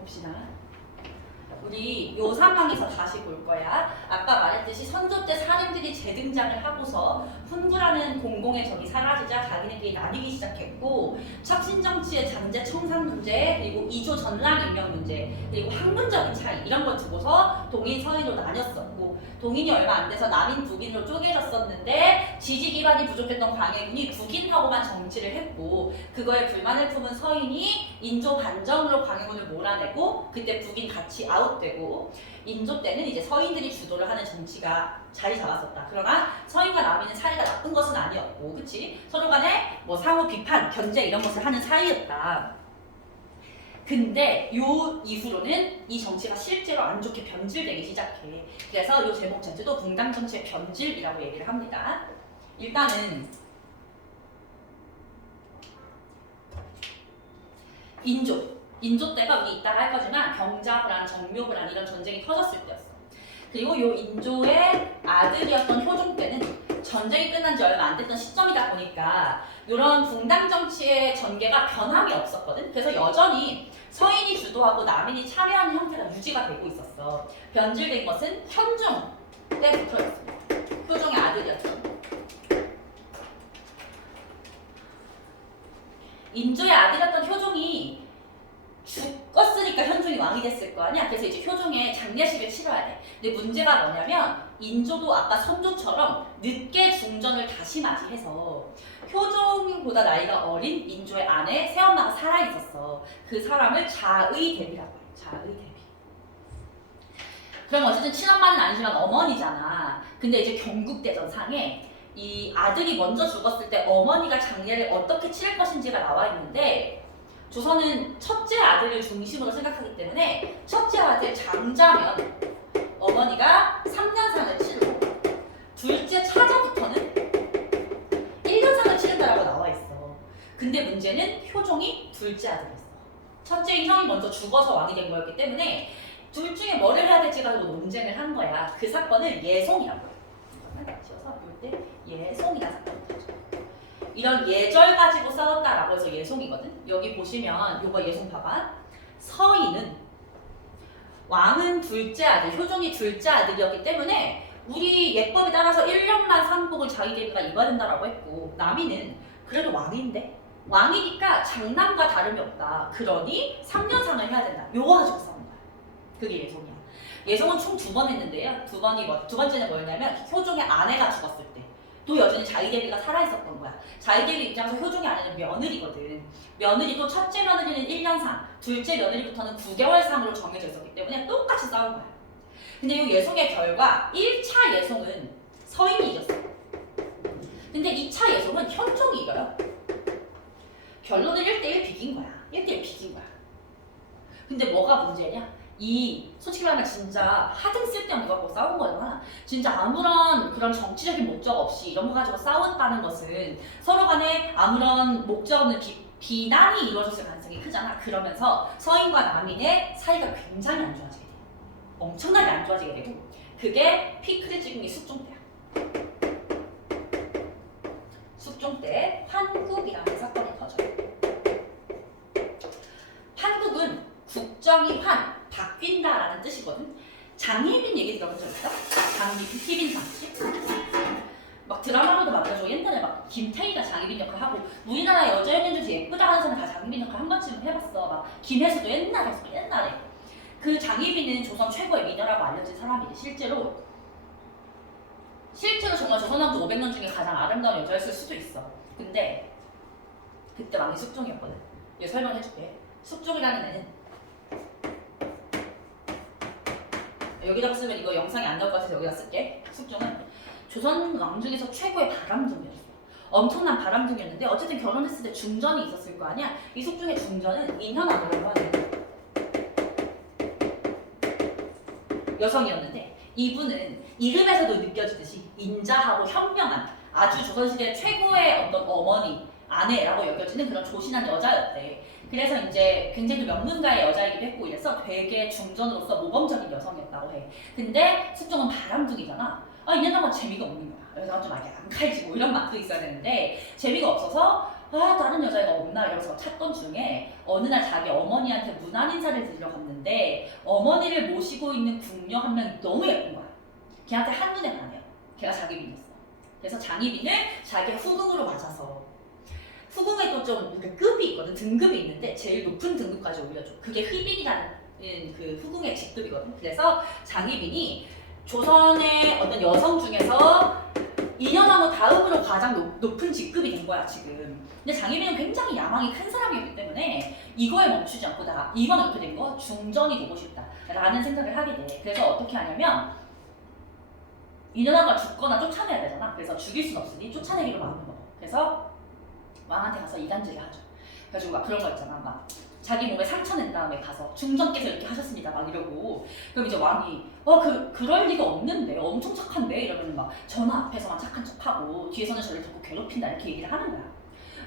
봅시다. 우리 요 상황에서 다시 볼 거야. 아까 말했듯이 선조 때 사림들이 재등장을 하고서 훈구라는 공공의 적이 사라지자 자기네끼리 나뉘기 시작했고, 척신정치의 잔재 청산 문제, 그리고 이조 전랑 임명 문제, 그리고 학문적인 차이 이런 걸 두고서 동인 서인으로 나뉘었었고, 동인이 얼마 안 돼서 남인 북인으로 쪼개졌었는데 지지 기반이 부족했던 광해군이 북인하고만 정치를 했고, 그거에 불만을 품은 서인이 인조 반정으로 광해군을 몰아내고, 그때 북인 같이 아웃되고, 인조 때는 이제 서인들이 주도를 하는 정치가 자리 잡았었다. 그러나 서인과 남인은 사이가 나쁜 것은 아니었고, 그치? 서로 간에 뭐 상호 비판, 견제 이런 것을 하는 사이였다. 근데 요 이후로는 이 정치가 실제로 안 좋게 변질되기 시작해. 그래서 요 제목 자체도 붕당 정치의 변질이라고 얘기를 합니다. 일단은 인조 때가 우리 이따가 할 거지만 병자호란, 정묘호란 이런 전쟁이 터졌을 때였어. 그리고 요 인조의 아들이었던 효종 때는 전쟁이 끝난 지 얼마 안 됐던 시점이다 보니까 이런 붕당 정치의 전개가 변함이 없었거든. 그래서 여전히 서인이 주도하고 남인이 참여하는 형태가 유지가 되고 있었어. 변질된 것은 현종 때부터였습니다. 효종의 아들이었죠. 인조의 아들이었던 효종이 죽었으니까 현종이 왕이 됐을 거 아니야. 그래서 이제 효종의 장례식을 치러야 돼. 근데 문제가 뭐냐면 인조도 아까 선조처럼 늦게 중전을 다시 맞이해서 효종보다 나이가 어린 인조의 아내 새엄마가 살아있었어. 그 사람을 자의대비라고 해. 자의대비. 그럼 어쨌든 친엄마는 아니지만 어머니잖아. 근데 이제 경국대전상에 이 아들이 먼저 죽었을 때 어머니가 장례를 어떻게 치를 것인지가 나와 있는데, 조선은 첫째 아들을 중심으로 생각하기 때문에 첫째 아들 장자면 어머니가 3년상을 치르고, 둘째 차자부터는 1년상을 치른다라고 나와 있어. 근데 문제는 효종이 둘째 아들이었어. 첫째인 형이 먼저 죽어서 왕이 된 거였기 때문에 둘 중에 뭐를 해야 될지 가지고 논쟁을 한 거야. 그 사건을 예송이라고 해. 이거는 지어서 이때 예송이라는 사건을 타죠. 이런 예절 가지고 싸웠다라고 해서 예송이거든. 여기 보시면 요거 예송 봐봐. 서인은 왕은 둘째 아들, 효종이 둘째 아들이었기 때문에 우리 예법에 따라서 1년만 상복을 자기 대비가 입어야 된다라고 했고, 남인은 그래도 왕인데 왕이니까 장남과 다름이 없다. 그러니 3년상을 해야 된다. 요거 가지고 싸운 거야. 그게 예송이야. 예송은 총 2번 했는데요. 두 번째는 뭐였냐면 효종의 아내가 죽었을 때 또 여전히 자의대비가 살아있었던 거야. 자의대비 입장에서 효종의 아내는 며느리거든. 며느리도 첫째 며느리는 1년상, 둘째 며느리부터는 9개월상으로 정해져 있었기 때문에 똑같이 싸운 거야. 근데 이 예송의 결과 1차 예송은 서인이 이겼어. 근데 2차 예송은 현종이 이겨요. 결론은 1대1 비긴 거야. 1대1 비긴 거야. 근데 뭐가 문제냐? 솔직히 말하면 진짜 하등 쓸데없는 거 갖고 싸운 거잖아. 진짜 아무런 그런 정치적인 목적 없이 이런 거 가지고 싸웠다는 것은 서로 간에 아무런 목적 없는 비난이 이루어졌을 가능성이 크잖아. 그러면서 서인과 남인의 사이가 굉장히 안 좋아지게 돼. 엄청나게 안 좋아지게 되고, 그게 피크를 찍은 게 숙종 때야. 숙종 때 환국이라는 사건이 터져요. 환국은 국정이 바뀐다라는 뜻이거든. 장희빈 얘기 들어본 적 있어? 장희빈 장씨? 막 드라마로도 만나줘. 옛날에 막 김태희가 장희빈 역할 하고, 우리나라 여자 연예인 중에서 예쁘다 하는 사람 다 장희빈 역할 한 번쯤은 해봤어. 막 김혜수도 옛날에. 그 장희빈은 조선 최고의 미녀라고 알려진 사람이지. 실제로 정말 조선 왕조 500년 중에 가장 아름다운 여자였을 수도 있어. 근데 그때 왕이 숙종이었거든. 얘 설명해줄게. 숙종이라는 애는, 여기다가 쓰면 이거 영상이 안 나올 것 같아서 여기다 쓸게. 숙종은 조선 왕 중에서 최고의 바람둥이였어. 엄청난 바람둥이였는데 어쨌든 결혼했을 때 중전이 있었을 거 아니야. 이 숙종의 중전은 인현아라고 하는 여성이었는데, 이분은 이름에서도 느껴지듯이 인자하고 현명한 아주 조선시대 최고의 어떤 어머니, 아내라고 여겨지는 그런 조신한 여자였대. 그래서 이제 굉장히 명문가의 여자이기도 했고 이래서 되게 중전으로서 모범적인 여성이었다고 해. 근데 숙종은 바람둥이잖아. 이 년은 재미가 없는 거야. 여자가 좀 안 칼지고 이런 맛도 있어야 되는데 재미가 없어서 다른 여자애가 없나 이러면서 찾던 중에 어느 날 자기 어머니한테 문안 인사를 드리러 갔는데 어머니를 모시고 있는 궁녀 한 명이 너무 예쁜 거야. 걔한테 한눈에 반해요. 걔가 장희빈이었어. 그래서 장희빈을 자기 후궁으로 맞아서, 후궁에도 좀 급이 있거든. 등급이 있는데 제일 높은 등급까지 올려줘. 그게 휘빈이라는 그 후궁의 직급이거든. 그래서 장희빈이 조선의 어떤 여성 중에서 인현왕후 다음으로 가장 높은 직급이 된 거야 지금. 근데 장희빈은 굉장히 야망이 큰 사람이었기 때문에 이거에 멈추지 않고 나 이번에 어떻게 된 거? 중전이 되고 싶다 라는 생각을 하게 돼. 그래서 어떻게 하냐면 인현왕후가 죽거나 쫓아내야 되잖아. 그래서 죽일 순 없으니 쫓아내기로 마음을 먹어. 그래서 왕한테 가서 이간질을 하죠. 그래가지고 막 그런 거 있잖아. 막 자기 몸에 상처 낸 다음에 가서 중전께서 이렇게 하셨습니다 막 이러고, 그럼 이제 왕이 그럴 리가 없는데 엄청 착한데 이러면 막 전화 앞에서만 착한 척하고 뒤에서는 저를 자꾸 괴롭힌다 이렇게 얘기를 하는 거야.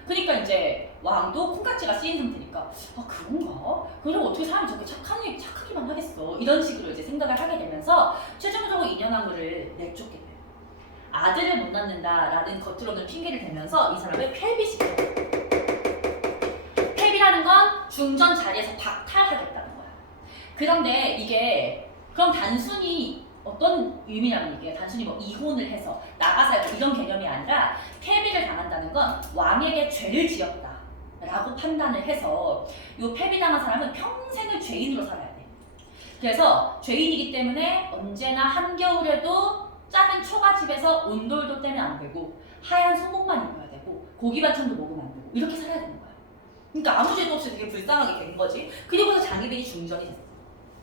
그러니까 이제 왕도 콩깍지가 쓰인 상태니까 그런가? 그럼 어떻게 사람이 저렇게 착하기만 하겠어 이런 식으로 이제 생각을 하게 되면서 최종적으로 인현왕후를 내쫓게 돼. 아들을 못 낳는다라는 겉으로는 핑계를 대면서 이 사람을 폐비시켜. 폐비라는 건 중전 자리에서 박탈하겠다는 거야. 그런데 이게 그럼 단순히 어떤 의미냐면 이게 단순히 뭐 이혼을 해서 나가 살고 이런 개념이 아니라 폐비를 당한다는 건 왕에게 죄를 지었다 라고 판단을 해서 이 폐비당한 사람은 평생을 죄인으로 살아야 돼. 그래서 죄인이기 때문에 언제나 한겨울에도 작은 초가집에서 온돌도 떼면 안 되고 하얀 소복만 입어야 되고 고기 반찬도 먹으면 안 되고 이렇게 살아야 되는 거야. 그러니까 아무 죄도 없이 되게 불쌍하게 된 거지. 그리고서 장희빈이 중전이 됐어.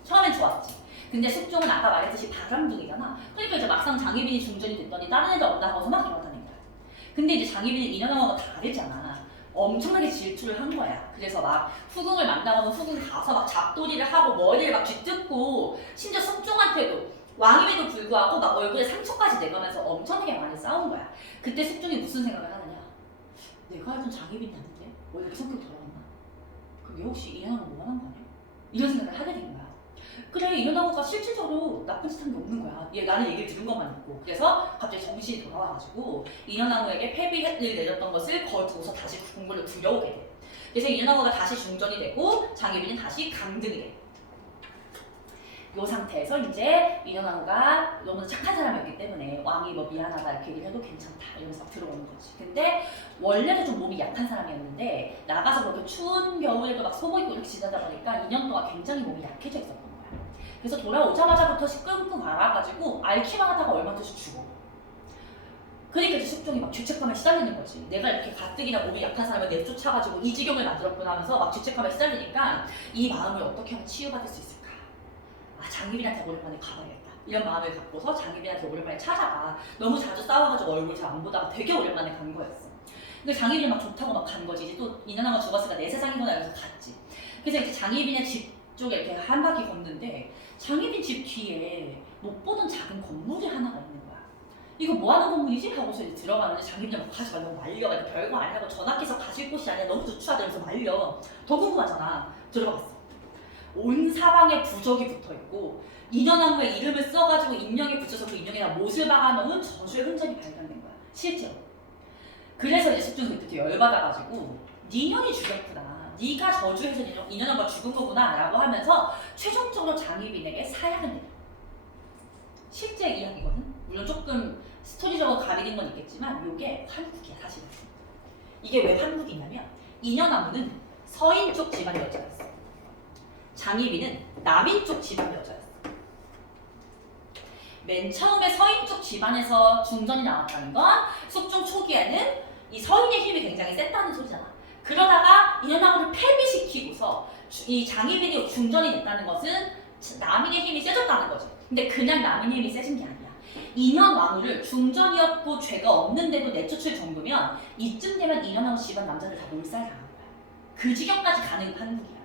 처음엔 좋았지. 근데 숙종은 아까 말했듯이 바람둥이잖아. 그러니까 이제 막상 장희빈이 중전이 됐더니 다른 애들 없나 하고서 막 돌아다닌 거야. 근데 이제 장희빈은 인현왕후가 다르잖아. 엄청나게 질투를 한 거야. 그래서 막 후궁을 만나고는 후궁 가서 막 잡돌이를 하고 머리를 막 쥐뜯고 심지어 숙종한테도 왕임에도 불구하고 막 얼굴에 상처까지 내가면서 엄청나게 많이 싸운 거야. 그때 숙종이 무슨 생각을 하느냐? 내가 알던 장희빈이 아닌데 왜 이렇게 성격 더러웠나? 그럼 얘 혹시 인현왕후 뭐 하는 거 아니야? 이런 생각을 하게 된 거야. 그래, 인현왕후가 실질적으로 나쁜 짓 한 게 없는 거야. 나는 얘기를 들은 것만 있고. 그래서 갑자기 정신이 돌아와가지고 인현왕후에게 폐비를 내렸던 것을 거두고서 다시 궁궐을 들여오게 돼. 그래서 인현왕후가 다시 중전이 되고 장희빈은 다시 강등이 돼. 이 상태에서 이제 인현왕후가 너무 착한 사람이었기 때문에 왕이 뭐 미안하다 이렇게 얘기를 해도 괜찮다 이러면서 막 들어오는 거지. 근데 원래도 좀 몸이 약한 사람이었는데 나가서 그렇게 추운 겨울에도 막 소복 입고 이렇게 지내다 보니까 2년 동안 굉장히 몸이 약해져 있었던 거야. 그래서 돌아오자마자부터 끙끙 앓아가지고 앓기만 하다가 얼마 뒤에 죽어. 그러니까 이제 숙종이 막 죄책감에 시달리는 거지. 내가 이렇게 가뜩이나 몸이 약한 사람을 내쫓아가지고 이 지경을 만들었구나 하면서 막 죄책감에 시달리니까 이 마음을 어떻게 하면 치유받을 수 있을까? 장희빈한테 오랜만에 가봐야겠다 이런 마음을 갖고서 장희빈한테 오랜만에 찾아가. 너무 자주 싸워가지고 얼굴 잘 안 보다가 되게 오랜만에 간 거였어. 근데 장희빈이 막 좋다고 막 간 거지. 이제 또 인현왕후가 죽었으니까 내 세상이구나 이러면서 갔지. 그래서 이제 장희빈의 집 쪽에 이렇게 한 바퀴 걷는데 장희빈 집 뒤에 못 보던 작은 건물이 하나가 있는 거야. 이거 뭐 하는 건물이지? 하고서 이제 들어가는데 장희빈이 막 가지 말라고 말려. 별거 아니라고 전학해서 가실 곳이 아니라 너무 누추하다 이러면서 말려. 더 궁금하잖아. 들어갔어. 온 사방에 부적이 붙어있고 인현왕후의 이름을 써가지고 인형에 붙여서 그 인형에다 못을 박아놓은 저주의 흔적이 발견된 거야. 실제로. 그래서 이제 숙종이 그때 열받아가지고 네 년이 죽였구나. 네가 저주해서 인현왕후가 죽은 거구나 라고 하면서 최종적으로 장희빈에게 사약을 내려. 실제 이야기거든. 물론 조금 스토리적으로 가리는 건 있겠지만 이게 한국이야 사실은. 이게 왜 한국이냐면 인현왕후는 서인 쪽 집안의 여자였어. 장희빈은 남인 쪽 집안 여자였어. 맨 처음에 서인 쪽 집안에서 중전이 나왔다는 건 숙종 초기에는 이 서인의 힘이 굉장히 셌다는 소리잖아. 그러다가 인현왕후를 폐비시키고서 이 장희빈이 중전이 됐다는 것은 남인의 힘이 세졌다는 거지. 근데 그냥 남인의 힘이 세진 게 아니야. 인현왕후를 중전이었고 죄가 없는데도 내쫓을 정도면 이쯤 되면 인현왕후 집안 남자들 다 몰살당한 거야. 그 지경까지 가는 한국이야.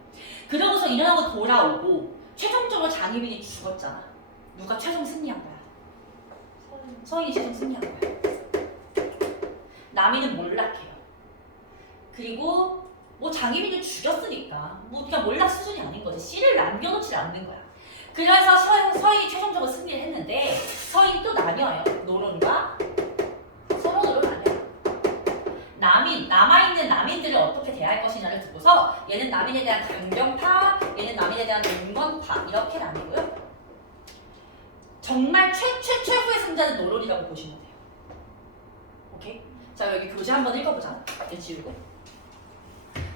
그러고서 인현왕후 돌아오고 최종적으로 장희빈이 죽었잖아. 누가 최종 승리한 거야? 서인이 최종 승리한 거야. 남인은 몰락해요. 그리고 뭐 장희빈을 죽였으니까 뭐 그냥 몰락 수준이 아닌 거지. 씨를 남겨놓지 않는 거야. 그래서 서인이 최종적으로 승리를 했는데 서인이 또 나뉘어요. 노론과 서로 노론 아니야. 남아있는 남인 남인들을 어떻게 대할 것이냐를 두고서 얘는 남인에 대한 강경파, 얘는 남인에 대한 농건파 이렇게 나뉘고요. 정말 최후의 승자는 노론이라고 보시면 돼요. 오케이? 자, 여기 교재 한번 읽어보자. 이제 지우고.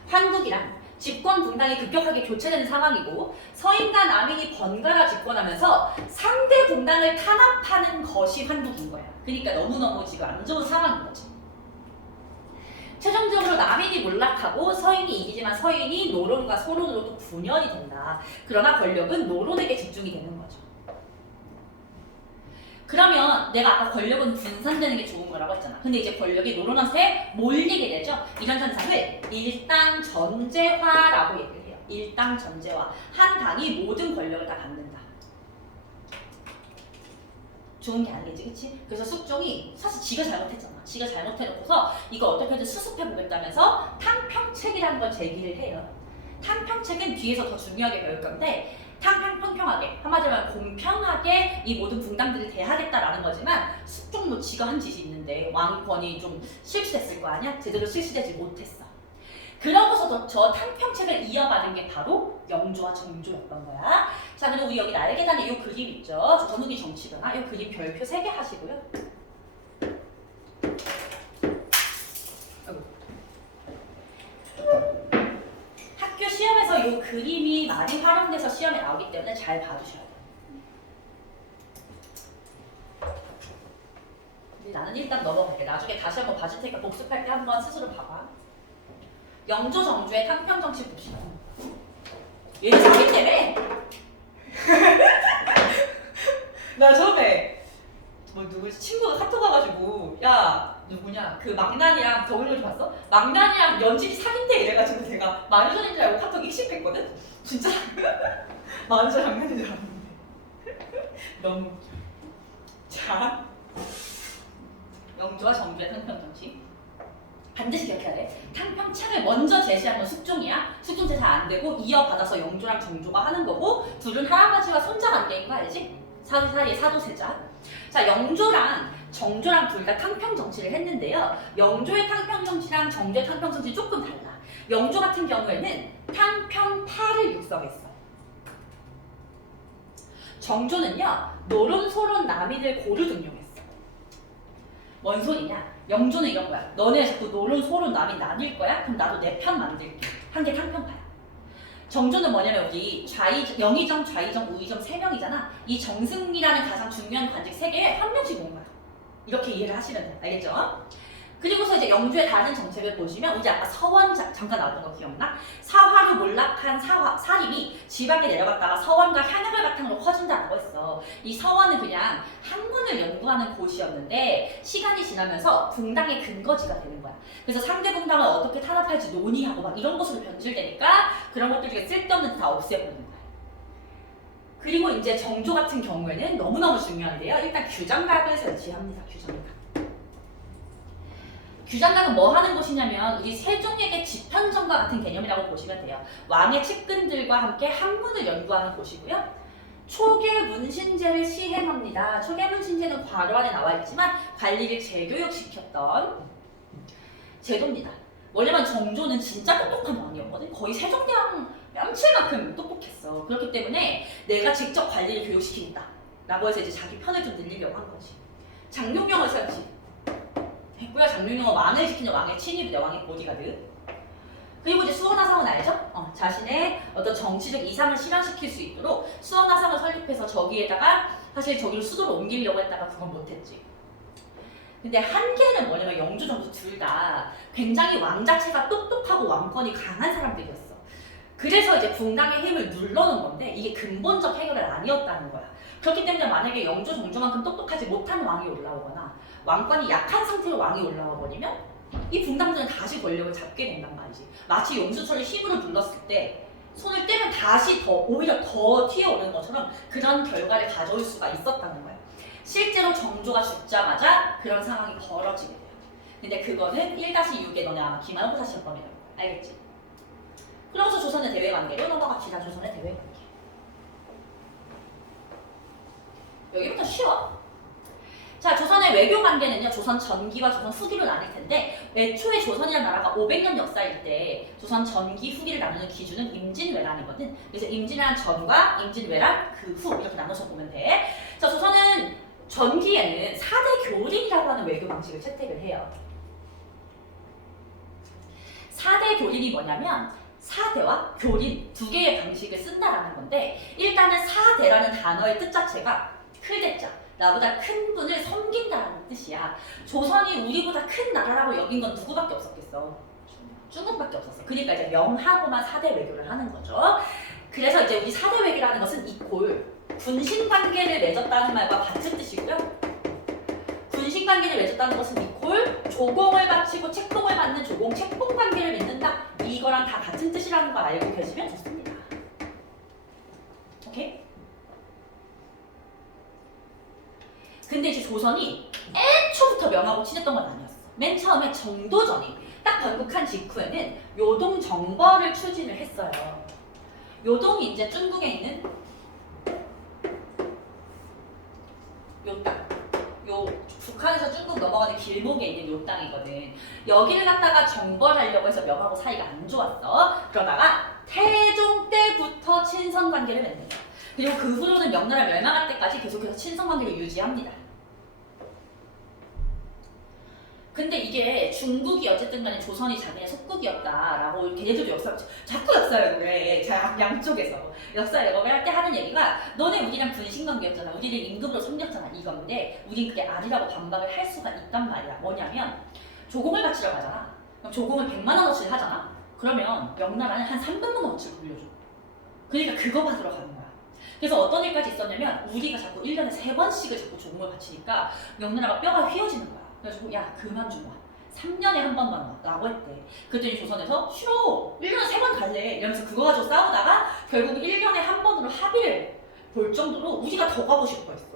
환국이란 집권 분당이 급격하게 교체되는 상황이고 서인과 남인이 번갈아 집권하면서 상대 분당을 탄압하는 것이 환국인 거야. 그러니까 너무너무 지금 안 좋은 상황인 거지. 최종적으로 남인이 몰락하고 서인이 이기지만 서인이 노론과 소론으로 또 분열이 된다. 그러나 권력은 노론에게 집중이 되는 거죠. 그러면 내가 아까 권력은 분산되는 게 좋은 거라고 했잖아. 근데 이제 권력이 노론한테 몰리게 되죠. 이런 현상을 일당전제화라고 얘기를 해요. 일당전제화. 한 당이 모든 권력을 다 갖는다. 좋은 게 아니지, 그치? 그래서 숙종이 사실 지가 잘못했잖아. 지가 잘못해놓고서 이거 어떻게든 수습해보겠다면서 탕평책이라는 걸 제기를 해요. 탕평책은 뒤에서 더 중요하게 배울 건데 평평하게, 한마디로 하면 공평하게 이 모든 분당들을 대하겠다라는 거지만 숙종 뭐 지가 한 짓이 있는데 왕권이 좀 실시됐을 거 아니야? 제대로 실시되지 못했어. 그러고서 저 탕평책을 이어받은 게 바로 영조와 정조였던 거야. 자, 그리고 우리 여기 날개단에 이 그림 있죠? 전후기 정치변화. 이 그림 별표 3개 하시고요. 학교 시험에서 이 그림이 많이 활용돼서 시험에 나오기 때문에 잘 봐주셔야 돼요. 나는 일단 넘어갈게. 나중에 다시 한번 봐줄 테니까 복습할 때 한번 스스로 봐봐. 영조 정조의 탕평 정치 봅시다. 얘는 자기 때문에 나 처음에 뭐 누구지 친구가 카톡 와가지고 야 누구냐 그 망난이랑 더글로즈 봤어? 망난이랑 연진이 사귄대 이래가지고 내가 만우절인 줄 알고 카톡 익십했거든? 진짜 만우절 장난인 줄 알았는데 너무 웃겨. 자, 영조와 정조의 탕평 정치 반드시 기억해야 돼. 탕평책을 먼저 제시한 건 숙종이야. 숙종 제시 안 되고 이어받아서 영조랑 정조가 하는 거고 둘은 할아버지와 손자 관계인 거 알지? 사리 사도세자. 자, 영조랑 정조랑 둘 다 탕평 정치를 했는데요. 영조의 탕평 정치랑 정조의 탕평 정치 조금 달라. 영조 같은 경우에는 탕평파를 육성했어. 정조는요, 노론, 소론, 남인을 고루 등용했어. 뭔 소리냐? 영조는 이런 거야. 너네 자꾸 노론, 소론, 남인 나뉠 거야? 그럼 나도 내 편 만들게. 한 게 탕평파야. 정조는 뭐냐면 우리 영의정, 좌의정, 우의정 3명이잖아. 이 정승이라는 가장 중요한 관직 3개에 한 명씩 오는 거야. 이렇게 이해를 하시면 돼. 알겠죠? 그리고서 이제 영조의 다른 정책을 보시면 우리 아까 서원 잠깐 나왔던 거 기억나? 사화로 몰락한 사림이 지방에 내려갔다가 서원과 향역을 바탕으로 커진다고 했어. 이 서원은 그냥 학문을 연구하는 곳이었는데 시간이 지나면서 붕당의 근거지가 되는 거야. 그래서 상대 붕당을 어떻게 탄압할지 논의하고 막 이런 것으로 변질되니까 그런 것들 중에 쓸데없는 다 없애버리는 거야. 그리고 이제 정조 같은 경우에는 너무너무 중요한데요. 일단 규장각을 설치합니다. 규장각은 뭐 하는 곳이냐면 우리 세종에게 집현정과 같은 개념이라고 보시면 돼요. 왕의 측근들과 함께 학문을 연구하는 곳이고요. 초계문신제를 시행합니다. 초계문신제는 괄호 안에 나와 있지만 관리를 재교육시켰던 제도입니다. 원래만 정조는 진짜 똑똑한 왕이었거든. 거의 세종대왕 뺨칠만큼 똑똑했어. 그렇기 때문에 내가 직접 관리를 교육시킨다 라고 해서 이제 자기 편을 좀 늘리려고 한 거지. 장룡령을 설치 했고요. 장룡령은 왕을 지키는 왕의 친위부대, 왕의 보디가드. 그리고 이제 수원화성은 알죠? 자신의 어떤 정치적 이상을 실현시킬 수 있도록 수원화성을 설립해서 저기에다가 사실 저기를 수도로 옮기려고 했다가 그건 못했지. 근데 한계는 뭐냐면 영조 정조 둘 다 굉장히 왕 자체가 똑똑하고 왕권이 강한 사람들이었어. 그래서 이제 붕당의 힘을 눌러놓은 건데 이게 근본적 해결은 아니었다는 거야. 그렇기 때문에 만약에 영조 정조만큼 똑똑하지 못한 왕이 올라오거나 왕권이 약한 상태로 왕이 올라와 버리면 이 붕당들은 다시 권력을 잡게 된단 말이지. 마치 용수철을 힘으로 눌렀을 때 손을 떼면 다시 오히려 더 튀어오르는 것처럼 그런 결과를 가져올 수가 있었다는 거야. 실제로 정조가 죽자마자 그런 상황이 벌어지게 돼요. 근데 그거는 1-6에 너네 아마 기말고사 시험범이라고 알겠지? 그러고서 조선의 대외관계로 넘어갑시다. 조선의 대외관계. 여기부터 쉬워. 자, 조선의 조선의 외교 관계는요, 조선 전기와 조선 후기로 나뉠 텐데, 애초에 조선이라는 나라가 500년 역사일 때 조선 전기 후기를 나누는 기준은 임진왜란이거든. 그래서 임진왜란 전과 임진왜란 그 후 이렇게 나눠서 보면 돼. 자, 조선은 전기에는 4대 교린이라고 하는 외교 방식을 채택을 해요. 4대 교린이 뭐냐면 4대와 교린 두 개의 방식을 쓴다라는 건데, 일단은 4대라는 단어의 뜻 자체가 클대자, 나보다 큰 분을 섬긴다라는 뜻이야. 조선이 우리보다 큰 나라라고 여긴 건 누구밖에 없었겠어? 중국밖에 없었어. 그러니까 이제 명하고만 4대 외교를 하는 거죠. 그래서 이제 우리 4대 외교라는 것은 이꼴 군신 관계를 맺었다는 말과 같은 뜻이고요. 군신 관계를 맺었다는 것은 이꼴 조공을 바치고 책봉을 받는 조공, 책봉 관계를 맺는다. 이거랑 다 같은 뜻이라는 걸 알고 계시면 좋습니다. 오케이? 근데 이제 조선이 애초부터 명하고 친했던 건 아니었어. 맨 처음에 정도전이 딱 건국한 직후에는 요동 정벌을 추진을 했어요. 요동이 이제 중국에 있는 요 땅, 요 북한에서 중국 넘어가는 길목에 있는 요 땅이거든. 여기를 갖다가 정벌하려고 해서 명하고 사이가 안 좋았어. 그러다가 태종 때부터 친선 관계를 맺는 거야. 그리고 그 후로는 명나라 멸망할 때까지 계속해서 친선 관계를 유지합니다. 근데 이게 중국이 어쨌든 간에 조선이 자기네 속국이었다라고 걔네들도 역사, 자꾸 역사를 그래. 양쪽에서 역사 왜곡을 할 때 하는 얘기가, 너네 우리랑 분신관계였잖아, 우리를 임금으로 섬겼잖아, 이건데 우린 그게 아니라고 반박을 할 수가 있단 말이야. 뭐냐면 조공을 바치려고 하잖아. 그럼 조공을 100만 원어치를 하잖아. 그러면 명나라는 한 300만 원어치를 돌려줘. 그러니까 그거 받으러 가는 거야. 그래서 어떤 일까지 있었냐면, 우리가 자꾸 1년에 3번씩을 자꾸 조공을 바치니까 명나라가 뼈가 휘어지는 거야. 그래가지고 야 그만 좀 와, 3년에 한 번만 와 라고 했대. 그랬더니 조선에서 싫어, 1년에 3번 갈래 이러면서 그거 가지고 싸우다가 결국 1년에 한 번으로 합의를 볼 정도로 우리가 더 가고 싶어 했어.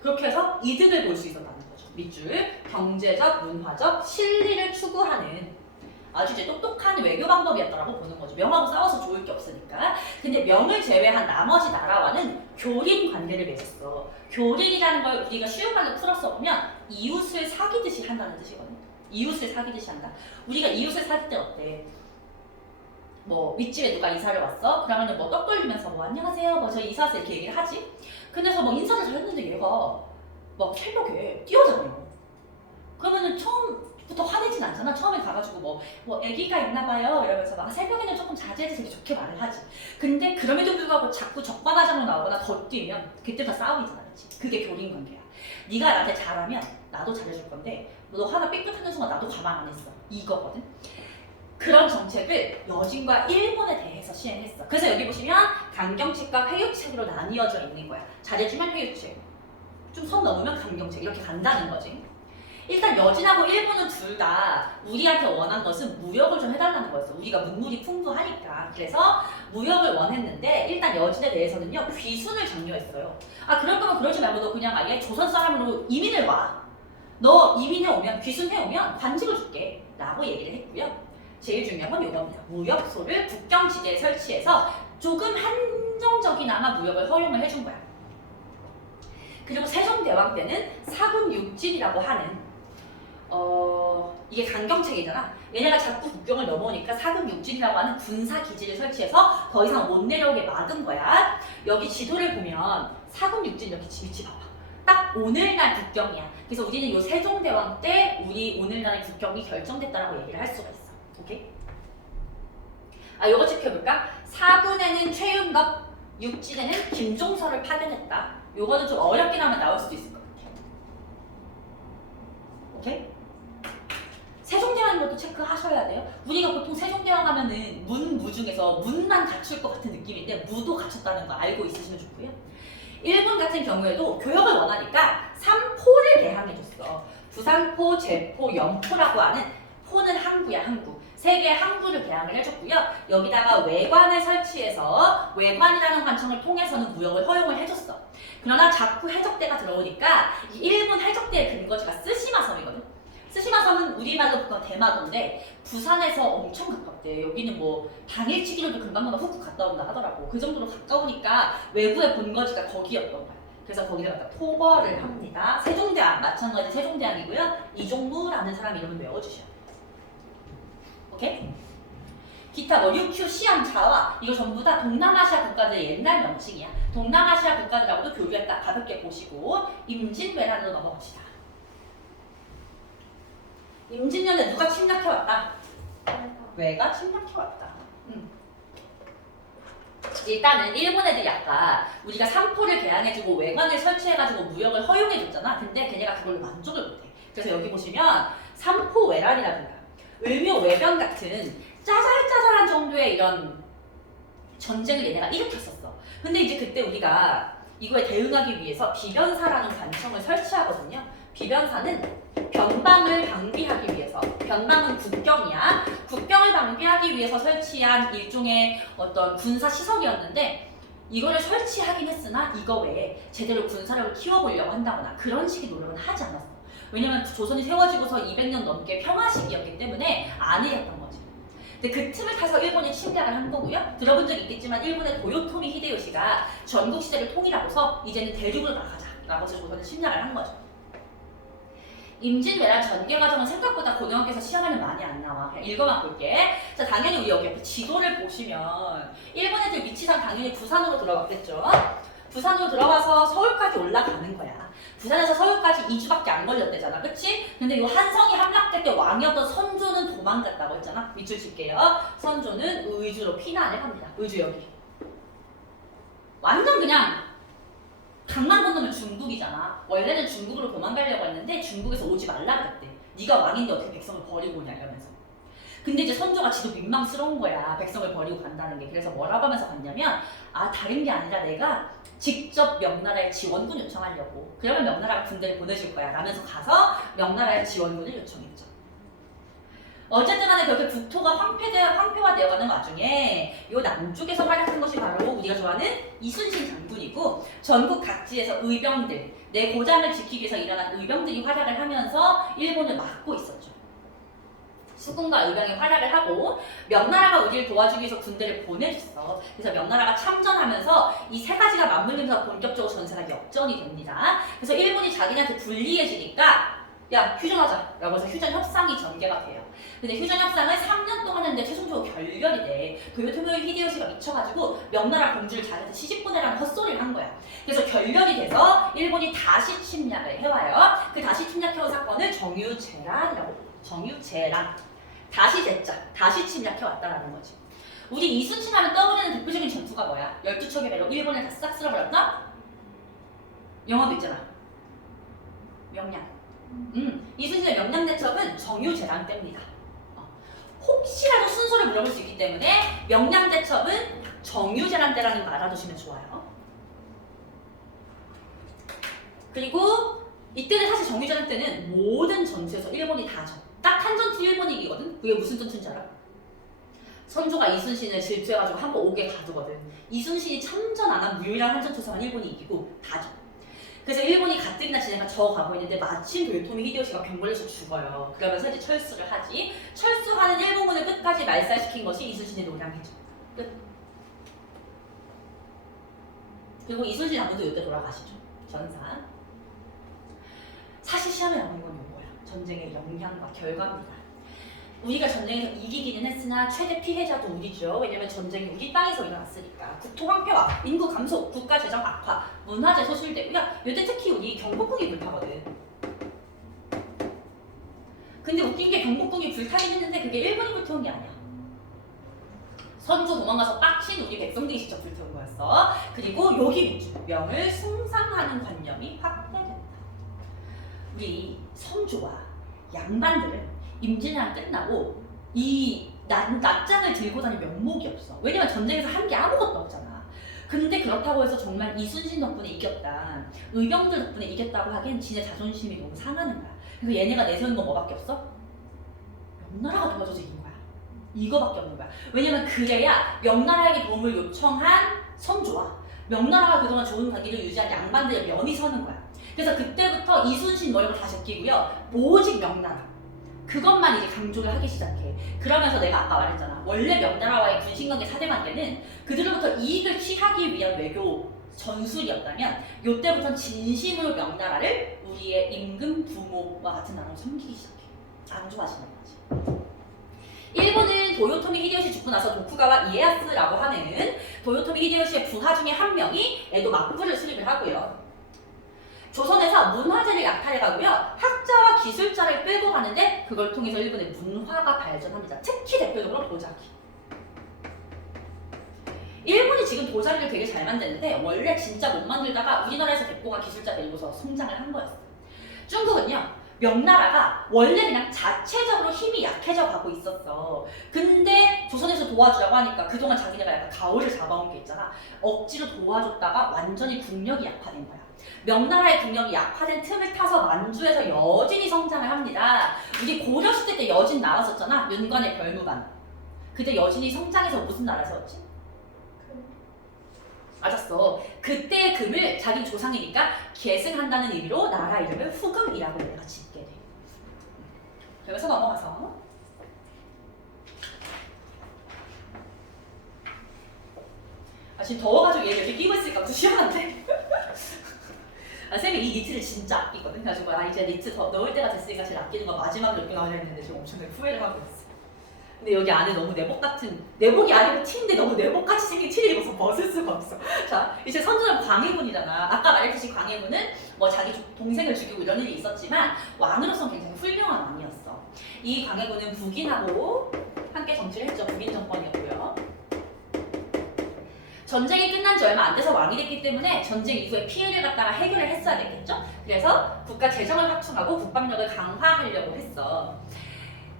그렇게 해서 이득을 볼 수 있었다는 거죠. 밑줄 경제적, 문화적 실리를 추구하는 아주 이제 똑똑한 외교 방법이었다라고 보는 거죠. 명하고 싸워서 좋을 게 없으니까. 근데 명을 제외한 나머지 나라와는 교린 관계를 맺었어. 교린이라는 걸 우리가 쉬운 말로 풀어서 보면 이웃을 사귀듯이 한다는 뜻이거든. 이웃을 사귀듯이 한다. 우리가 이웃을 사귈 때 어때? 뭐 윗집에 누가 이사를 왔어? 그러면은 뭐 떡 돌리면서 뭐 안녕하세요, 뭐 저 이사 왔어요 이렇게 얘기를 하지. 근데서 뭐 인사를 잘 했는데 얘가 막 새벽에 뛰어다녀. 그러면은 처음부터 화내진 않잖아. 처음에 가가지고 뭐 애기가 있나봐요 이러면서 막 새벽에는 조금 자제해주세요 좋게 말을 하지. 근데 그럼에도 불구하고 자꾸 적반하장으로 나오거나 더 뛰면 그때부터 싸움이잖아. 그치? 그게 교린 관계야. 네가 나한테 잘하면 나도 잘해줄 건데 너 하나 삐끗하는 순간 나도 가만 안 했어. 이거거든. 그런 정책을 여진과 일본에 대해서 시행했어. 그래서 여기 보시면 강경책과 회유책으로 나뉘어져 있는 거야. 잘해주면 회유책, 좀 선 넘으면 강경책, 이렇게 간다는 거지. 일단 여진하고 일본은 둘 다 우리한테 원한 것은 무역을 좀 해달라는 거였어. 우리가 문물이 풍부하니까. 그래서 무역을 원했는데, 일단 여진에 대해서는요 귀순을 장려했어요. 아 그럴 거면 그러지 말고 너 그냥 아예 조선 사람으로 이민을 와. 너 이민해 오면, 귀순해 오면 관직을 줄게 라고 얘기를 했고요. 제일 중요한 건 이겁니다. 무역소를 국경지대에 설치해서 조금 한정적이나마 무역을 허용을 해준 거야. 그리고 세종대왕 때는 사군육진이라고 하는 이게 강경책이잖아. 얘네가 자꾸 국경을 넘어오니까 사군육진이라고 하는 군사기지를 설치해서 더 이상 못 내려오게 막은 거야. 여기 지도를 보면 사군육진 이렇게 위치 봐봐. 딱 오늘날 국경이야. 그래서 우리는 요 세종대왕 때 우리 오늘날의 국경이 결정됐다라고 얘기를 할 수가 있어. 오케이? 아, 요거 체크해볼까? 사군에는 최윤덕, 육진에는 김종서를 파견했다. 요거는 좀 어렵긴 하면 나올 수도 있을 것 같아요. 오케이? 세종대왕인 것도 체크하셔야 돼요. 우리가 보통 세종대왕 하면은 무 중에서 문만 갖출 것 같은 느낌인데 무도 갖췄다는 거 알고 있으시면 좋고요. 일본 같은 경우에도 교역을 원하니까 3포를 개항해줬어. 부산포, 제포, 영포라고 하는, 포는 항구야, 항구. 3개의 항구를 개항을 해줬고요. 여기다가 외관을 설치해서 외관이라는 관청을 통해서는 무역을 허용을 해줬어. 그러나 자꾸 해적대가 들어오니까 이 일본 해적대의 근거지가 쓰시마섬이거든. 쓰시마섬은 우리말로 그건 대마도인데 부산에서 엄청 가깝대. 여기는 뭐 당일치기로도 금방금방 훅훅 갔다 온다 하더라고. 그 정도로 가까우니까 외부의 본거지가 거기였던 거야. 그래서 거기다 갖다 토벌을 합니다. 세종대왕 마찬가지 세종대왕이고요. 이종무라는 사람 이름을 외워주셔야 돼요. 오케이? 기타 뭐 류큐, 시암, 자와 이거 전부 다 동남아시아 국가들의 옛날 명칭이야. 동남아시아 국가들하고도 교류했다. 가볍게 보시고 임진왜란으로 넘어갑시다. 임진년에 누가 침략해왔다? 왜가 침략해왔다. 일단은 일본 애들이 아까 우리가 삼포를 개항해주고 외관을 설치해가지고 무역을 허용해줬잖아. 근데 걔네가 그걸로 만족을 못해. 그래서 여기 보시면 삼포외란이라든가 을묘외변 같은 짜잘짜잘한 정도의 이런 전쟁을 얘네가 일으켰었어. 근데 이제 그때 우리가 이거에 대응하기 위해서 비변사라는 관청을 설치하거든요. 비변사는 변방을 방비하기 위해서, 변방은 국경이야. 국경을 방비하기 위해서 설치한 일종의 어떤 군사 시설이었는데 이거를 설치하긴 했으나 이거 외에 제대로 군사력을 키워보려고 한다거나 그런 식의 노력은 하지 않았어. 왜냐면 조선이 세워지고서 200년 넘게 평화 시기였기 때문에 안 해였던 거지. 근데 그 틈을 타서 일본이 침략을 한 거고요. 들어본 적이 있겠지만 일본의 도요토미 히데요시가 전국 시대를 통일하고서 이제는 대륙으로 나가자라고 해서 조선을 침략을 한 거죠. 임진왜란 전개 과정은 생각보다 고등학교에서 시험에는 많이 안 나와. 그냥 읽어만 볼게. 자, 당연히 우리 여기 옆에 지도를 보시면 일본 애들 위치상 당연히 부산으로 들어갔겠죠. 부산으로 들어가서 서울까지 올라가는 거야. 부산에서 서울까지 2주밖에 안 걸렸대잖아. 그치? 근데 이 한성이 함락될 때 왕이었던 선조는 도망갔다고 했잖아. 밑줄 칠게요. 선조는 의주로 피난을 합니다. 의주 여기. 완전 그냥 강만 건너면 중국이잖아. 원래는 중국으로 도망가려고 했는데 중국에서 오지 말라 그랬대. 네가 왕인데 어떻게 백성을 버리고 오냐 이러면서. 근데 이제 선조가 지도 민망스러운 거야. 백성을 버리고 간다는 게. 그래서 뭐라고 하면서 갔냐면 다른 게 아니라 내가 직접 명나라에 지원군 요청하려고. 그러면 명나라가 군대를 보내줄 거야. 라면서 가서 명나라에 지원군을 요청했죠. 어쨌든 간에 그렇게 국토가 황폐화되어가는 와중에 요 남쪽에서 활약한 것이 바로 우리가 좋아하는 이순신 장군이고 전국 각지에서 의병들, 내 고장을 지키기 위해서 일어난 의병들이 활약을 하면서 일본을 막고 있었죠. 수군과 의병이 활약을 하고 명나라가 우리를 도와주기 위해서 군대를 보내줬어. 그래서 명나라가 참전하면서 이 세 가지가 맞물리면서 본격적으로 전세가 역전이 됩니다. 그래서 일본이 자기네한테 불리해지니까 야 휴전하자 라고 해서 휴전 협상이 전개가 돼요. 근데 휴전 협상을 3년 동안 했는데 최종적으로 결렬이 돼. 도요토미 히데요시가 미쳐가지고 명나라 공주를 자기한테 시집 보내라는 헛소리를 한 거야. 그래서 결렬이 돼서 일본이 다시 침략을 해와요. 그 다시 침략해온 사건을 정유재란이라고. 정유재란. 다시 제자. 다시 침략해왔다라는 거지. 우리 이순신 하면 떠오르는 대표적인 전투가 뭐야? 12척의 배로 일본을 다 싹 쓸어버렸나? 영화도 있잖아. 명량. 이순신의 명량대첩은 정유재란 때입니다. 혹시라도 순서를 물어볼 수 있기 때문에 명량대첩은 정유재란 때라는 거 알아두시면 좋아요. 그리고 이때는 사실 정유재란 때는 모든 전투에서 일본이 다 져. 딱 한 전투 일본이 이기거든? 그게 무슨 전투인 줄 알아? 선조가 이순신을 질투해가지고 한번 오게 가두거든. 이순신이 참전 안 한 유일한 한전투에서만 일본이 이기고 다 져. 그래서 일본이 가뜩이나 지네가 져가고 있는데 마침 도요토미 히데요시가 병 걸려서 죽어요. 그러면서 이제 철수를 하지. 철수하는 일본군을 끝까지 말살시킨 것이 이순신의 노량해죠. 끝. 그리고 이순신 장군도 이때 돌아가시죠. 전사. 사실 시험에 나오는 건 이거야. 전쟁의 영향과 결과입니다. 우리가 전쟁에서 이기기는 했으나 최대 피해자도 우리죠. 왜냐면 전쟁이 우리 땅에서 일어났으니까. 국토 황폐화, 인구 감소, 국가 재정 악화, 문화재 소실되고요. 요때 특히 우리 경복궁이 불타거든. 근데 웃긴 게 경복궁이 불타긴 했는데 그게 일본이 불태운 게 아니야. 선조 도망가서 빡친 우리 백성들이 직접 불태운 거였어. 그리고 여기 민주, 명을 숭상하는 관념이 확대된다. 우리 선조와 양반들은 임진왜란 끝나고 이 납장을 들고 다닐 면목이 없어. 왜냐면 전쟁에서 한 게 아무것도 없잖아. 근데 그렇다고 해서 정말 이순신 덕분에 이겼다, 의병들 덕분에 이겼다고 하기엔 지네 자존심이 너무 상하는 거야. 그래서 얘네가 내세우는 건 뭐밖에 없어? 명나라가 도와줘서 이긴 거야. 이거밖에 없는 거야. 왜냐면 그래야 명나라에게 도움을 요청한 선조와 명나라가 그동안 좋은 관계를 유지한 양반들의 면이 서는 거야. 그래서 그때부터 이순신 노력을 다 제끼고요. 오직 명나라. 그것만 이제 강조를 하기 시작해. 그러면서 내가 아까 말했잖아. 원래 명나라와의 군신관계 사대관계는 그들로부터 이익을 취하기 위한 외교 전술이었다면 요때부터 진심으로 명나라를 우리의 임금 부모와 같은 나라로 섬기기 시작해. 안 좋아하시는 거지. 일본은 도요토미 히데요시 죽고 나서 도쿠가와 이에야스라고 하는 도요토미 히데요시의 부하 중에 한 명이 에도 막부를 수립을 하고요. 조선에서 문화재를 약탈해가고요. 학자와 기술자를 끌고 가는데 그걸 통해서 일본의 문화가 발전합니다. 특히 대표적으로 도자기. 일본이 지금 도자기를 되게 잘 만드는데 원래 진짜 못 만들다가 우리나라에서 데리고 간 기술자 데리고서 성장을 한 거였어요. 중국은요. 명나라가 원래 그냥 자체적으로 힘이 약해져 가고 있었어. 근데 조선에서 도와주라고 하니까 그동안 자기네가 약간 가오를 잡아온 게 있잖아. 억지로 도와줬다가 완전히 국력이 약화된 거야. 명나라의 국력이 약화된 틈을 타서 만주에서 여진이 성장을 합니다. 우리 고려시대 때 여진 나왔었잖아. 윤관의 별무관. 그때 여진이 성장해서 무슨 나라 세웠지? 맞았어. 그때의 금을 자기 조상이니까 계승한다는 의미로 나라 이름을 후금이라고 내가 짓게 돼. 그래서 넘어가서 지금 더워가지고 얘 이렇게 끼고 있으니까 좀 시원한데? 쌤이 이 니트를 진짜 아끼거든. 그래가지고 이제 니트 더 넣을 때가 됐으니까 제일 아끼는 거 마지막으로 입고 나오려 했는데 지금 엄청나게 후회를 하고 있어. 근데 여기 안에 너무 내복 같은, 내복이 아니고 티인데 너무 내복같이 생긴 티를 입어서 벗을 수가 없어. 자, 이제 선조는 광해군이잖아. 아까 말했듯이 광해군은 뭐 자기 동생을 죽이고 이런 일이 있었지만 왕으로서는 굉장히 훌륭한 왕이었어. 이 광해군은 북인하고 함께 정치를 했죠. 북인 정권이었고요. 전쟁이 끝난 지 얼마 안 돼서 왕이 됐기 때문에 전쟁 이후에 피해를 갖다가 해결을 했어야 됐겠죠. 그래서 국가 재정을 확충하고 국방력을 강화하려고 했어.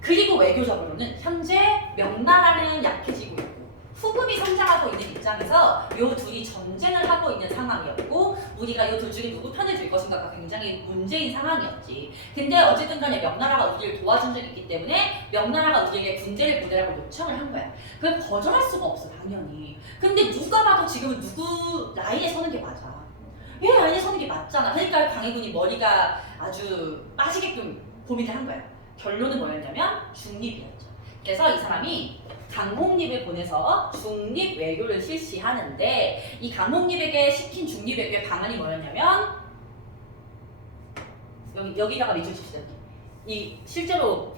그리고 외교적으로는 현재 명나라는 약해지고 있고 후금이 성장하고 있는 입장에서 요 둘이 전쟁을 하고 있는 상황이었고 우리가 요 둘 중에 누구 편을 들 것인가가 굉장히 문제인 상황이었지. 근데 어쨌든 간에 명나라가 우리를 도와준 적이 있기 때문에 명나라가 우리에게 군대를 보내라고 요청을 한 거야. 그걸 거절할 수가 없어 당연히. 근데 누가 봐도 지금은 누구 라인에 서는 게 맞아. 얘 라인에 서는 게 맞잖아. 그러니까 광해군이 머리가 아주 빠지게끔 고민을 한 거야. 결론은 뭐였냐면 중립이었죠. 그래서 이 사람이 강홍립을 보내서 중립 외교를 실시하는데 이 강홍립에게 시킨 중립 외교의 방안이 뭐였냐면 여기다가 밑줄 칩시다. 이 실제로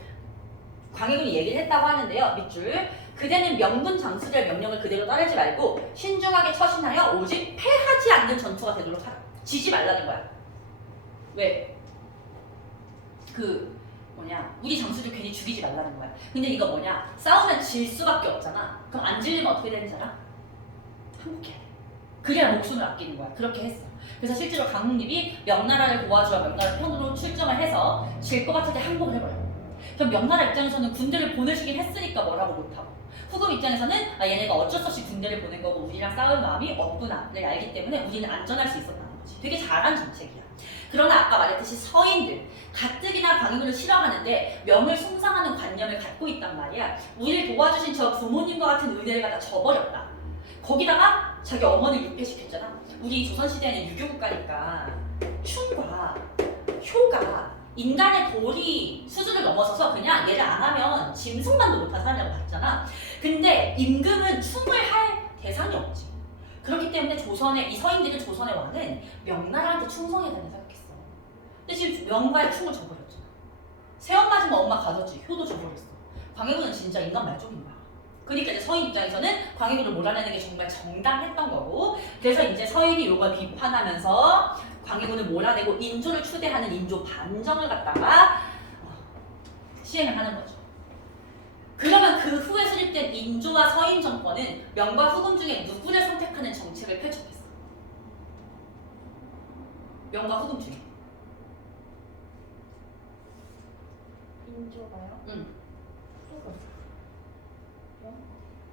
광해군이 얘기를 했다고 하는데요. 밑줄. 그대는 명분 장수될 명령을 그대로 따르지 말고 신중하게 처신하여 오직 패하지 않는 전투가 되도록 하라. 지지 말라는 거야. 왜? 우리 장수들 괜히 죽이지 말라는 거야. 근데 이거 싸우면 질 수밖에 없잖아. 그럼 안 질리면 어떻게 되는 줄 알아? 항복해야 돼. 그래야 목숨을 아끼는 거야. 그렇게 했어. 그래서 실제로 강홍립이 명나라를 도와주어 명나라 편으로 출정을 해서 질 것 같을 때 항복을 해버려. 그럼 명나라 입장에서는 군대를 보내주긴 했으니까 뭐라고 못하고 후금 입장에서는 얘네가 어쩔 수 없이 군대를 보낸 거고 우리랑 싸울 마음이 없구나를 알기 때문에 우리는 안전할 수 있었다는 거지. 되게 잘한 정책이야. 그러나 아까 말했듯이 서인들, 가뜩이나 광해군을 싫어하는데 명을 숭상하는 관념을 갖고 있단 말이야. 우리를 도와주신 저 부모님과 같은 은혜를 갖다 저버렸다. 거기다가 자기 어머니를 유폐시켰잖아. 우리 조선시대에는 유교국가니까 춤과 효가 인간의 도리 수준을 넘어서서 그냥 얘를 안 하면 짐승만도 못한 사람이라고 봤잖아. 근데 임금은 춤을 할 대상이 없지. 그렇기 때문에 이 서인들은 조선의 왕은 명나라한테 충성해야 된다고 생각했어. 근데 지금 명과의 춤을 저버렸잖아. 세원 맞으면 엄마 가졌지. 효도 저버렸어. 광해군은 진짜 인간 말종인 거야. 그러니까 이제 서인 입장에서는 광해군을 몰아내는 게 정말 정당했던 거고, 그래서 이제 서인이 이걸 비판하면서 광해군을 몰아내고 인조를 추대하는 인조 반정을 갖다가 시행을 하는 거죠. 그러면 그 후에 수립된 인조와 서인 정권은 명과 후금 중에 누구를 선택하는 정책을 펼쳤겠어? 명과 후금 중에. 인조가요? 응. 후금.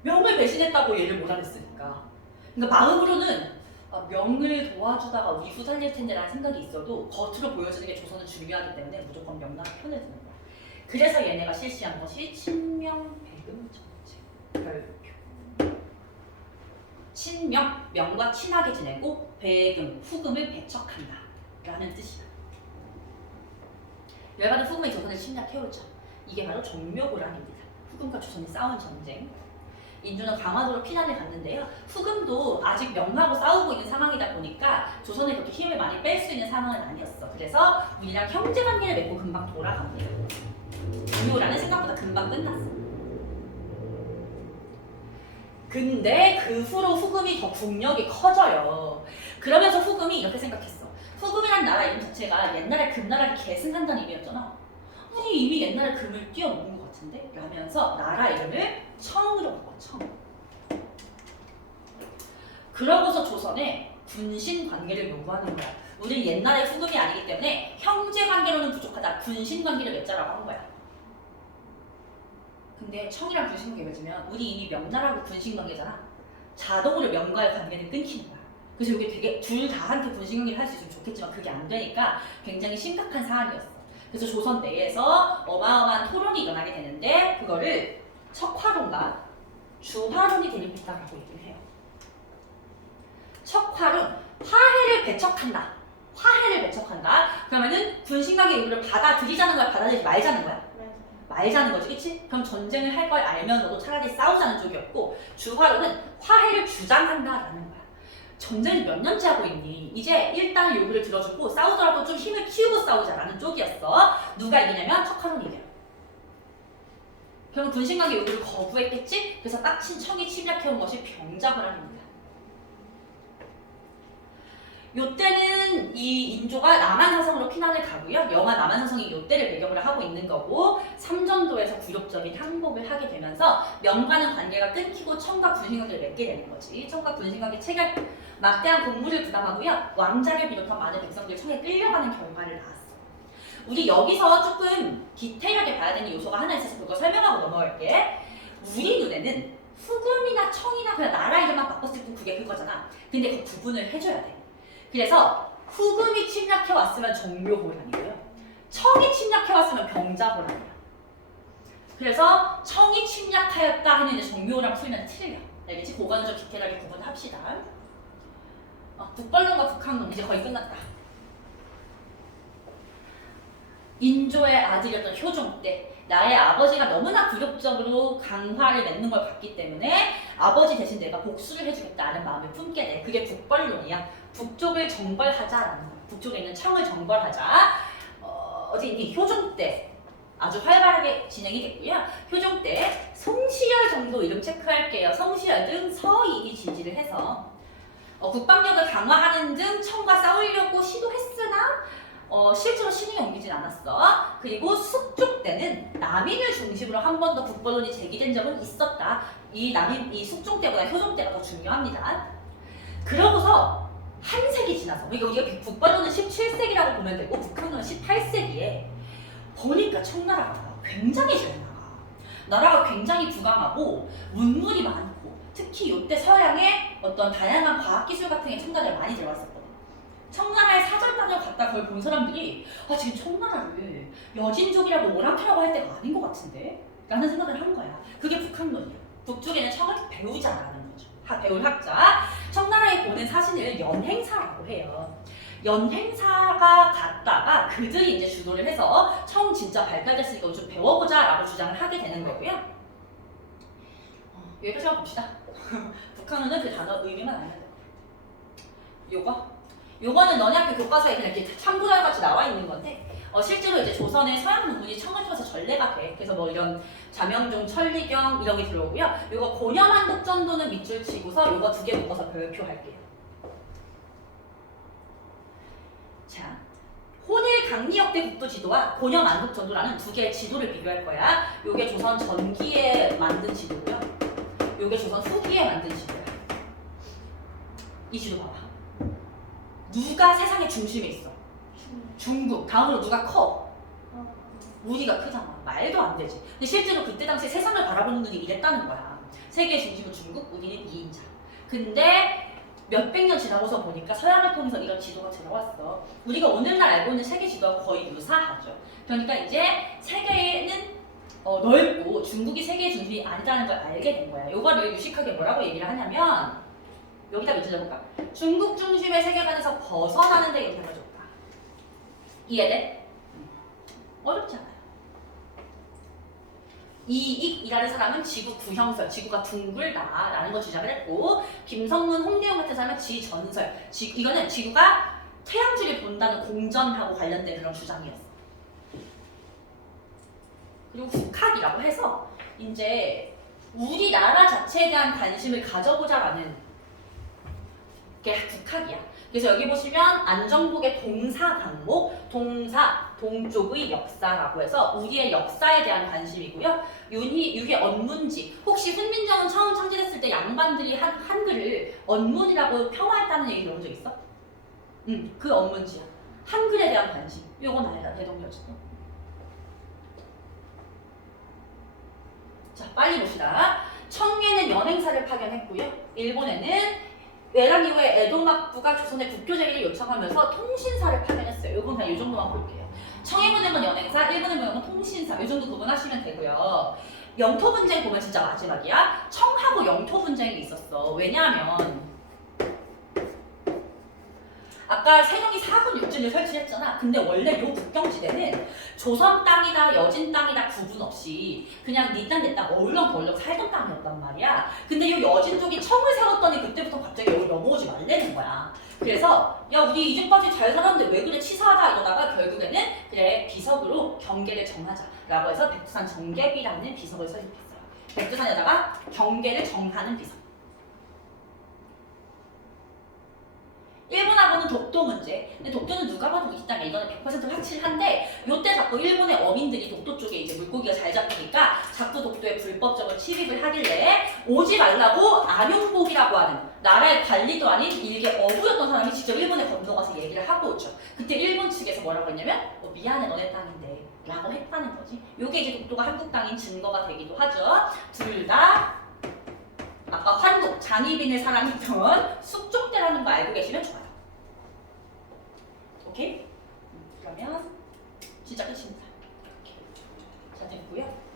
명을 배신했다고 얘를 몰아냈으니까. 그러니까 마음으로는 명을 도와주다가 우리 후살릴 텐데라는 생각이 있어도 겉으로 보여지는 게 조선은 중요하기 때문에 무조건 명나라 편을 드는 거야. 그래서 얘네가 실시한 것이 친명배금 정책. 별표. 친명, 명과 친하게 지내고 배금, 후금을 배척한다 라는 뜻이야. 열받은 후금이 조선을 침략해오죠. 이게 바로 정묘호란입니다. 후금과 조선이 싸운 전쟁. 인조는 강화도로 피난을 갔는데요. 후금도 아직 명하고 싸우고 있는 상황이다 보니까 조선에 그렇게 힘을 많이 뺄 수 있는 상황은 아니었어. 그래서 우리랑 형제관계를 맺고 금방 돌아갑니다. 정묘호란은 생각보다 금방 끝났어. 근데 그 후로 후금이 더 국력이 커져요. 그러면서 후금이 이렇게 생각했어. 후금이란 나라 이름 자체가 옛날에 금나라를 계승한다는 의미였잖아. 아니 이미 옛날에 금을 뛰어넘은 것 같은데? 라면서 나라 이름을 청으로 바꿔. 청. 그러고서 조선에 군신 관계를 요구하는 거야. 우리 옛날에 후금이 아니기 때문에 형제 관계로는 부족하다. 군신 관계를 맺자라고 한 거야. 근데 청이랑 군신 관계 맺으면 우리 이미 명나라하고 군신 관계잖아. 자동으로 명과의 관계는 끊기는 거야. 그래서 이게 되게 둘 다한테 군신 관계를 할 수 있으면 좋겠지만 그게 안 되니까 굉장히 심각한 사안이었어. 그래서 조선 내에서 어마어마한 토론이 일어나게 되는데 그거를 척화론과 주화론이 대립했다고 얘기를 해요. 척화론, 화해를 배척한다. 화해를 배척한다. 그러면은 군신관계 요구를 받아들이자는 거야, 받아들이지 말자는 거야? 말자는 거지, 그치? 그럼 전쟁을 할 걸 알면서도 차라리 싸우자는 쪽이었고 주화론은 화해를 주장한다라는 거야. 전쟁을 몇 년째 하고 있니? 이제 일단 요구를 들어주고 싸우더라도 좀 힘을 키우고 싸우자라는 쪽이었어. 누가 이기냐면 척화론이 이겨. 그럼 군신관계 요구를 거부했겠지? 그래서 빡친 청이 침략해온 것이 병자호란입니다. 요때는 이 인조가 남한사성으로 피난을 가고요. 영화 남한사성이 요때를 배경으로 하고 있는 거고 삼전도에서 굴욕적인 항복을 하게 되면서 명과는 관계가 끊기고 청과 군신관계를 맺게 되는 거지. 청과 군신관계 체결, 막대한 공물을 부담하고요. 왕자를 비롯한 많은 백성들이 청에 끌려가는 결과를 낳았어. 우리 여기서 조금 디테일하게 봐야 되는 요소가 하나 있어서 그거 설명하고 넘어갈게. 우리 눈에는 후금이나 청이나 그냥 나라 이름만 바꿨을 뿐 그게 그거잖아. 근데 그 구분을 해줘야 돼. 그래서 후금이 침략해왔으면 정묘호란이고요. 청이 침략해왔으면 병자호란이야. 그래서 청이 침략하였다 하는 정묘호란 풀면 틀려. 알겠지? 그거는 좀 디테일하게 구분합시다. 북벌론과 북한론 이제 거의 끝났다. 인조의 아들이었던 효종 때 나의 아버지가 너무나 굴욕적으로 강화를 맺는 걸 봤기 때문에 아버지 대신 내가 복수를 해주겠다는 마음을 품게 돼. 그게 북벌론이야. 북쪽을 정벌하자라는 거야. 북쪽에 있는 청을 정벌하자. 어디 있니? 효종 때 아주 활발하게 진행이 됐고요. 효종 때 송시열 정도 이름 체크할게요. 송시열 등 서인이 지지를 해서 국방력을 강화하는 등 청과 싸우려고 시도했으나 실제로 신이 옮기진 않았어. 그리고 숙종 때는 남인을 중심으로 한 번 더 북벌론이 제기된 적은 있었다. 이 숙종 때보다 효종 때가 더 중요합니다. 그러고서 한 세기 지나서 우리가 북벌론은 17세기라고 보면 되고 북한론은 18세기에 보니까 청나라가 굉장히 잘 나가. 나라가 굉장히 부강하고 문물이 많고 특히 이때 서양의 어떤 다양한 과학기술 같은 게 청나라에 많이 들어왔었거든. 청나라의 사절단을 갔다 그걸 본 사람들이 지금 청나라를 여진족이라고 오랑캐라고 할 때가 아닌 것 같은데? 라는 생각을 한 거야. 그게 북한론이야. 북쪽에는 청을 배우자라는 거죠. 배울 학자. 청나라에 보낸 사신을 연행사라고 해요. 연행사가 갔다가 그들이 이제 주도를 해서 청 진짜 발달됐으니까 좀 배워보자라고 주장을 하게 되는 거고요. 여기까지 한번 봅시다. 북한어는 그 단어 의미만 알면 돼요. 요거는 너네 학교 교과서에 그냥 이렇게 참고자료 같이 나와 있는 건데 실제로 이제 조선의 서양 문물이 청을 통해서 전래가 돼. 그래서 뭐 이런 자명종, 천리경 이런 게 들어오고요. 요거 고려만독전도는 밑줄 치고서 요거 두 개 묶어서 별표할게요. 자, 혼일 강리역대 국도지도와 고려만독전도라는 두 개의 지도를 비교할 거야. 요게 조선 전기에 만든 지도고요. 요게 조선 후기에 만든 지도야. 이 지도 봐봐. 누가 세상의 중심에 있어? 중국. 다음으로 누가 커? 우리가 크잖아. 말도 안 되지. 근데 실제로 그때 당시에 세상을 바라보는 눈이 이랬다는 거야. 세계의 중심은 중국, 우리는 2인자. 근데 몇백 년 지나고서 보니까 서양을 통해서 이런 지도가 들어왔어. 우리가 오늘날 알고 있는 세계 지도와 거의 유사하죠. 그러니까 이제 세계는 넓고 중국이 세계의 중심이 아니라는 걸 알게 된 거야. 요거를 유식하게 뭐라고 얘기를 하냐면 여기다 밑줄 잡을까? 중국 중심의 세계관에서 벗어나는 데 영향을 줬다. 이해돼? 어렵지 않아요. 이익이라는 사람은 지구 구형설, 지구가 둥글다라는 걸 주장을 했고, 김성문, 홍대용 같은 사람은 지전설, 이거는 지구가 태양주를 본다는 공전하고 관련된 그런 주장이었어. 그리고 국학이라고 해서 이제 우리나라 자체에 대한 관심을 가져보자라는 게 국학이야. 그래서 여기 보시면 안정복의 동사 강목, 동사, 동쪽의 역사라고 해서 우리의 역사에 대한 관심이고요. 유의 언문지, 혹시 훈민정음 처음 창제됐을 때 양반들이 한글을 언문이라고 폄하했다는 얘기 들어본 적 있어? 그 언문지야. 한글에 대한 관심. 요건 알다, 대동여지도. 자, 빨리 봅시다. 청해는 연행사를 파견했고요. 일본에는 외란 이후에 에도 막부가 조선의 국교 제기를 요청하면서 통신사를 파견했어요. 이건 그냥 이 정도만 볼게요. 청해 보낸 건 연행사, 일본에 보낸 건 통신사. 이 정도 구분하시면 되고요. 영토 분쟁 보면 진짜 마지막이야. 청하고 영토 분쟁이 있었어. 왜냐하면 아까 세종이 사군 육진을 설치했잖아. 근데 원래 요 국경지대는 조선 땅이나 여진 땅이나 구분 없이 그냥 니 땅 내 땅 얼렁덜렁 살던 땅이었단 말이야. 근데 요 여진 쪽이 청을 세웠더니 그때부터 갑자기 여기 넘어오지 말라는 거야. 그래서 야 우리 이제까지 잘 살았는데 왜 그래 치사하다 이러다가 결국에는 그래 비석으로 경계를 정하자라고 해서 백두산 정계비라는 비석을 설립했어요. 백두산에다가 경계를 정하는 비석. 일본하고는 독도 문제. 근데 독도는 누가 봐도 우리 땅에 이거는 100% 확실한데 요때 자꾸 일본의 어민들이 독도 쪽에 이제 물고기가 잘 잡히니까 자꾸 독도에 불법적으로 침입을 하길래 오지 말라고 안용복이라고 하는 나라의 관리도 아닌 일개 어부였던 사람이 직접 일본에 건너가서 얘기를 하고 오죠. 그때 일본 측에서 뭐라고 했냐면 미안해 너네 땅인데 라고 했다는 거지. 요게 이제 독도가 한국 땅인 증거가 되기도 하죠. 둘 다 아까 환국, 장희빈을 사랑했던 숙종대라는 거 알고 계시면 좋아요. 오케이? 그러면 진짜 끝입니다. 이렇게. 자, 됐고요.